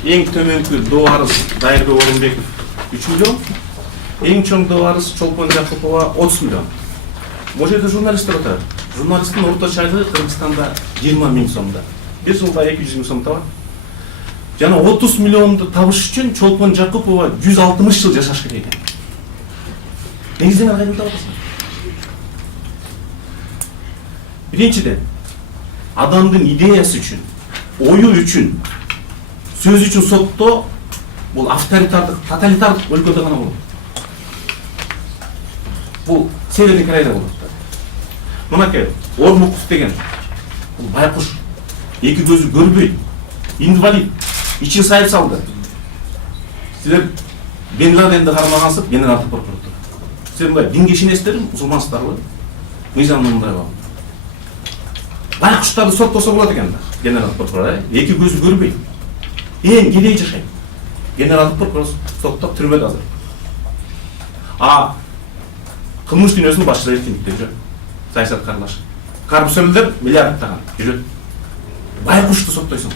Эң төмөнкү доо арыз Дайырбек Орунбеков 3 миллион, эң чоң доо арыз Чолпон Жакупова 30 миллион. Бул жерде журналисттер отурат. Журналисттин орточо айлыгы Кыргызстанда 20 миң сомдо. Бир жылда 200 миң сом табат. Жана 30 миллионду табыш үчүн Чолпон Жакупова 160 жыл жашаш керек экен. Негизден кайдан табасың? Биринчиден, адамдын идеясы үчүн, ою үчүн, сөз үчүн соттоо бул авторитардык, тоталитардык өлкөдө гана болот. Бул Северный Корейда болот. Мынакей Ормуков деген бул байкуш, эки көзү көрбөйт, инвалид, ичин сайып салды. Силер Бен Ладенди кармагансыз, генералдык прокуратура. Силер мындай динге ишенесиздерби, мусулмансыздарбы? Мыйзам мындай бар. Байкуштарды соттосо болот экен да, генералдык прокурор, эки көзү көрбөйт. Эң кедей жашайт. Генералдык прокурор соттоп түрмөдө азыр. Кылмыш дүйнөсүнүн башчылары эркиндикте жүрөт. Саясат каралаш. Коррупциялар миллиардтаган жүрөт. Байкушты соттойсуң.